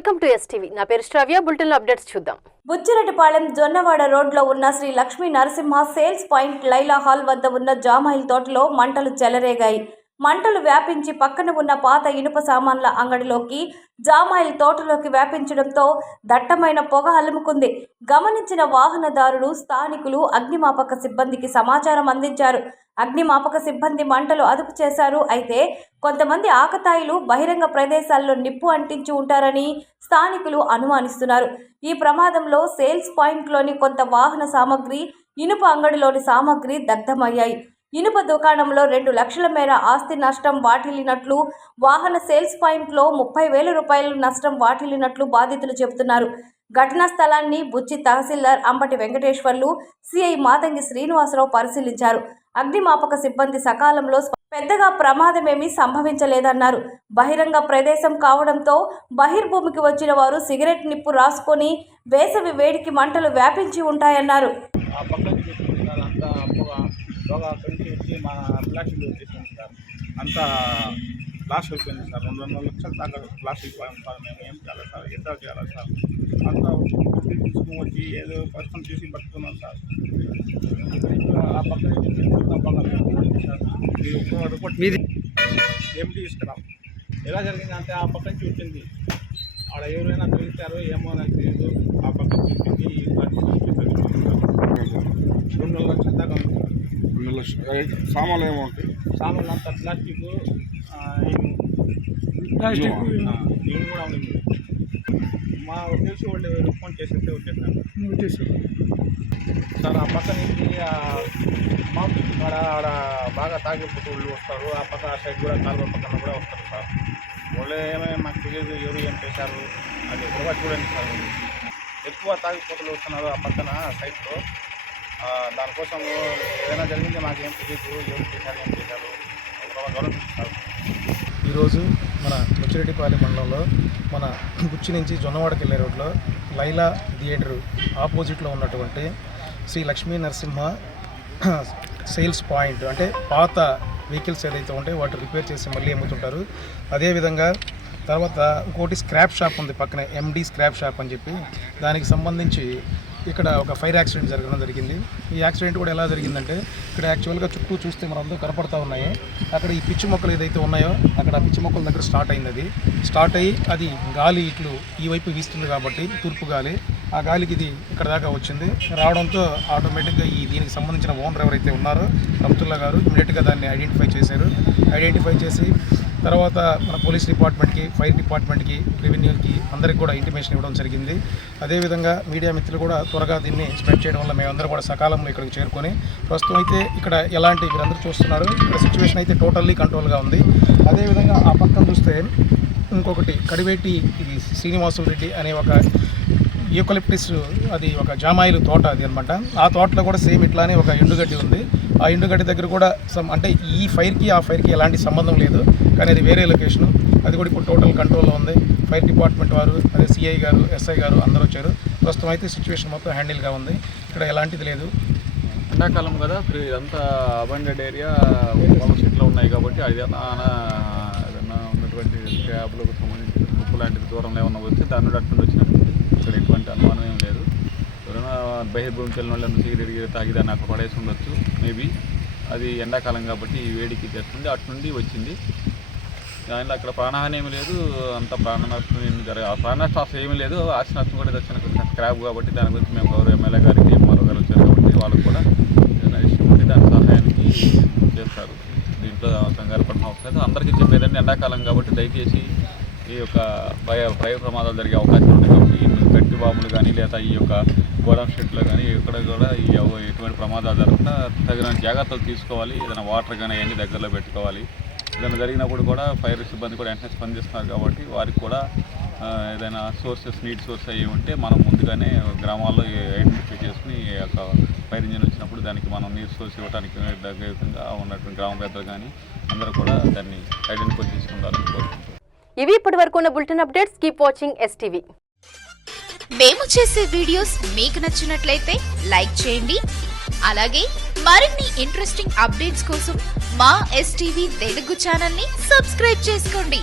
Welcome to STV. నా పేరు శ్రావ్య. Bulletin updates చూద్దాం. బుచ్చిరెడ్డిపాళెం జొన్నవాడ రోడ్లో ఉన్న Sri Lakshmi Narasimha sales point Laila hall వద్ద ఉన్న జామాయిల్ తోటలో మంటలు చెలరేగాయి. మంటలు వ్యాపించి పక్కన ఉన్న పాత ఇనుప సామాన్ల అంగడిలోకి, జామాయిల్ తోటలోకి వ్యాపించడంతో దట్టమైన పొగ అలుముకుంది. గమనించిన వాహనదారులు, స్థానికులు అగ్నిమాపక సిబ్బందికి సమాచారం అందించారు. అగ్నిమాపక సిబ్బంది మంటలు అదుపు చేశారు. అయితే కొంతమంది ఆకతాయిలు బహిరంగ ప్రదేశాల్లో నిప్పు అంటించి ఉంటారని స్థానికులు అనుమానిస్తున్నారు. ఈ ప్రమాదంలో సేల్స్ పాయింట్లోని కొంత వాహన సామగ్రి, ఇనుప అంగడిలోని సామగ్రి దగ్ధమయ్యాయి. ఇనుప దుకాణంలో 2 లక్షల మేర ఆస్తి నష్టం వాటిల్లినట్లు, వాహన సేల్స్ పాయింట్లో 30,000 రూపాయలు నష్టం వాటిల్లినట్లు బాధితులు చెబుతున్నారు. ఘటనా స్థలాన్ని బుచ్చి తహసీల్దార్ అంబటి వెంకటేశ్వర్లు, సిఐ మాతంగి శ్రీనివాసరావు పరిశీలించారు. అగ్నిమాపక సిబ్బంది సకాలంలో పెద్దగా ప్రమాదమేమీ సంభవించలేదన్నారు. బహిరంగ ప్రదేశం కావడంతో బహిర్భూమికి వచ్చిన వారు సిగరెట్ నిప్పు రాసుకొని వేసవి వేడికి మంటలు వ్యాపించి ఉంటాయన్నారు. మా ఫ్లాష్ వచ్చేసింది సార్. అంతా ఫ్లాష్ అయిపోయింది సార్. 2 లక్షల దాకా ఫ్లాష్ అయిపోయాం సార్. మేము ఏం చేయాలి సార్, ఎట్లా చేయాలి సార్? అంతా తీసుకుని వచ్చి ఏదో పరిస్థితి తీసి పట్టుకున్నాం సార్. ఆ పక్కన ఏం తీసుకురాం ఎలా జరిగింది అంటే ఆ పక్క నుంచి వచ్చింది. ఆడ ఎవరైనా తెలిసారో ఏమో నాకు తెలియదు. ఆ పక్క నుంచి వచ్చింది. 2 లక్షల దాకా ఉంది సార్. 2 లక్షలు సామాన్లు ఏమో ఉంటాయి. సామాన్లు అంతా ప్లాస్టిక్ ఇవి కూడా ఉంది. మా తెలిసి వాళ్ళు ఫోన్ చేసేస్తే వచ్చేసారు సార్. ఆ పక్క నుంచి ఆడ బాగా తాగిపోతూ వాళ్ళు వస్తారు. ఆ పక్క ఆ సైడ్ కూడా కాలువ పక్కన కూడా వస్తారు సార్. వాళ్ళు ఏమైనా మాకు తెలియదు ఎవరు ఏం చేశారు అది కూడా చూడండి సార్. ఎక్కువ తాగిపోతులు వస్తున్నారు ఆ పక్కన సైడ్లో. దానికోసం ఏదైనా జరిగింది మాకేం తెలియదు, ఎవరు చేశారు ఏం చేశారు గౌరవిస్తారు. ఈరోజు మన బుచ్చిరెడ్డిపాళెం మండలంలో మన బుచ్చి నుంచి జొన్నవాడకి వెళ్ళే రోడ్లో లైలా థియేటర్ ఆపోజిట్లో ఉన్నటువంటి శ్రీ లక్ష్మీ నరసింహ సేల్స్ పాయింట్, అంటే పాత వెహికల్స్ ఏదైతే ఉంటాయో వాటి రిపేర్ చేసి మళ్ళీ అమ్ముతుంటారు. అదేవిధంగా తర్వాత ఇంకోటి స్క్రాప్ షాప్ ఉంది పక్కనే, ఎండి స్క్రాప్ షాప్ అని చెప్పి. దానికి సంబంధించి ఇక్కడ ఒక ఫైర్ యాక్సిడెంట్ జరగడం జరిగింది. ఈ యాక్సిడెంట్ కూడా ఎలా జరిగిందంటే, ఇక్కడ యాక్చువల్గా చుట్టూ చూస్తే మనందరూ కనపడతా ఉన్నాయి. అక్కడ ఈ పిచ్చి మొక్కలు ఏదైతే ఉన్నాయో అక్కడ ఆ పిచ్చి మొక్కల దగ్గర స్టార్ట్ అయింది. అది స్టార్ట్ అయ్యి అది గాలి ఇట్లు ఈ వైపు వీస్తుంది కాబట్టి తూర్పు గాలి, ఆ గాలికి ఇది ఇక్కడ దాకా వచ్చింది. రావడంతో ఆటోమేటిక్గా దీనికి సంబంధించిన ఓనర్ ఎవరైతే ఉన్నారో రమతుల్లా గారు ఇమీడియట్గా దాన్ని ఐడెంటిఫై చేసి తర్వాత మన పోలీస్ డిపార్ట్మెంట్కి, ఫైర్ డిపార్ట్మెంట్కి, రెవెన్యూకి అందరికి కూడా ఇంటిమేషన్ ఇవ్వడం జరిగింది. అదేవిధంగా మీడియా మిత్రులు కూడా త్వరగా దీన్ని స్ప్రెడ్ చేయడం వల్ల మేమందరూ కూడా సకాలంలో ఇక్కడికి చేరుకొని, ప్రస్తుతం అయితే ఇక్కడ ఎలాంటి మీరందరూ చూస్తున్నారు ఇక్కడ సిచ్యువేషన్ అయితే టోటల్లీ కంట్రోల్గా ఉంది. అదేవిధంగా ఆ పక్కన చూస్తే ఇంకొకటి కడివేటి ఇది శ్రీనివాసులు రెడ్డి అనే ఒక యూకలిప్టిస్, అది ఒక జామాయిలు తోట అది అనమాట. ఆ తోటలో కూడా సేమ్ ఇట్లానే ఒక ఎండుగడ్డి ఉంది. ఆ ఎండుగడ్డి దగ్గర కూడా అంటే ఈ ఫైర్కి ఆ ఫైర్కి ఎలాంటి సంబంధం లేదు, కానీ అది వేరే లొకేషను. అది కూడా ఇప్పుడు టోటల్ కంట్రోల్లో ఉంది. ఫైర్ డిపార్ట్మెంట్ వారు, అదే సిఐ గారు, ఎస్ఐ గారు అందరూ వచ్చారు. ప్రస్తుతం అయితే సిచ్యువేషన్ మొత్తం హ్యాండిల్గా ఉంది. ఇక్కడ ఎలాంటిది లేదు. ఎండాకాలం కదా, ఇదంతా అబండెడ్ ఏరియా, చెట్లు ఉన్నాయి కాబట్టి అది ఏదన్నా ఉన్నటువంటి క్యాబ్లకు సంబంధించి ఉప్పు లాంటిది దూరంలో ఏమన్నా వస్తే దాన్ని అట్టుకుంటూ వచ్చినట్టు ఇక్కడ ఎటువంటి అనుమానం ఏం లేదు. ఎవరైనా బహిర్భూమికి వెళ్ళిన వాళ్ళు సిగరెట్ తాగి దాన్ని అక్కడ పడేసి ఉండొచ్చు మేబీ. అది ఎండాకాలం కాబట్టి ఈ వేడికి తెస్తుంది, అటు నుండి వచ్చింది. దానిలో అక్కడ ప్రాణహాని ఏమీ లేదు, అంత ప్రాణ నష్టం ఏమి ప్రాణ నష్టం ఏమీ లేదు. ఆస్తి నష్టం కూడా వచ్చిన స్క్రాప్ కాబట్టి దాని గురించి మేము గౌరవ ఎమ్మెల్యే గారికి, ఎంఆర్ఓ గారు వచ్చారు కాబట్టి వాళ్ళకు కూడా ఏదైనా ఇష్యూ ఉంటే దాని సహాయానికి చేస్తారు. దీంట్లో కంగారు పడిన అవసరం లేదు. అందరికీ చెప్పేదండి, ఎండాకాలం కాబట్టి దయచేసి ఈ యొక్క భయ ప్రమాదాలు జరిగే అవకాశం ఉంది కాబట్టి గట్టి బాంబులు కానీ లేదా ఈ యొక్క గోడౌన్ షెడ్లో కానీ ఎక్కడ కూడా ఎటువంటి ప్రమాదాలు జరగకుండా తగిన జాగ్రత్తలు తీసుకోవాలి. ఏదైనా వాటర్ కానీ అవన్నీ దగ్గరలో పెట్టుకోవాలి. ఏదైనా జరిగినప్పుడు కూడా ఫైర్ సిబ్బంది కూడా వెంటనే స్పందిస్తున్నారు కాబట్టి వారికి కూడా ఏదైనా నీటి సోర్స్ అయ్యి ఉంటే మనం ముందుగానే గ్రామాల్లో ఐడెంటిఫై చేసుకుని ఈ యొక్క ఫైర్ ఇంజిన్ వచ్చినప్పుడు దానికి మనం నీరు సోర్స్ ఇవ్వడానికి దగ్గరగా ఉన్నటువంటి గ్రామ పెద్దలు కానీ అందరూ కూడా దాన్ని ఐడెంటిఫై చేసుకుంటారని కోరుకుంటున్నాం. ఇవి ఇప్పటివరకు ఉన్న bulletin updates. Keep watching STV. మేము చేసే వీడియోస్ మీకు నచ్చినట్లయితే లైక్ చేయండి. అలాగే మరిన్ని ఇంట్రెస్టింగ్ అప్డేట్స్ కోసం మా ఎస్టీవీ తెలుగు ఛానల్ ని సబ్స్క్రైబ్ చేసుకోండి.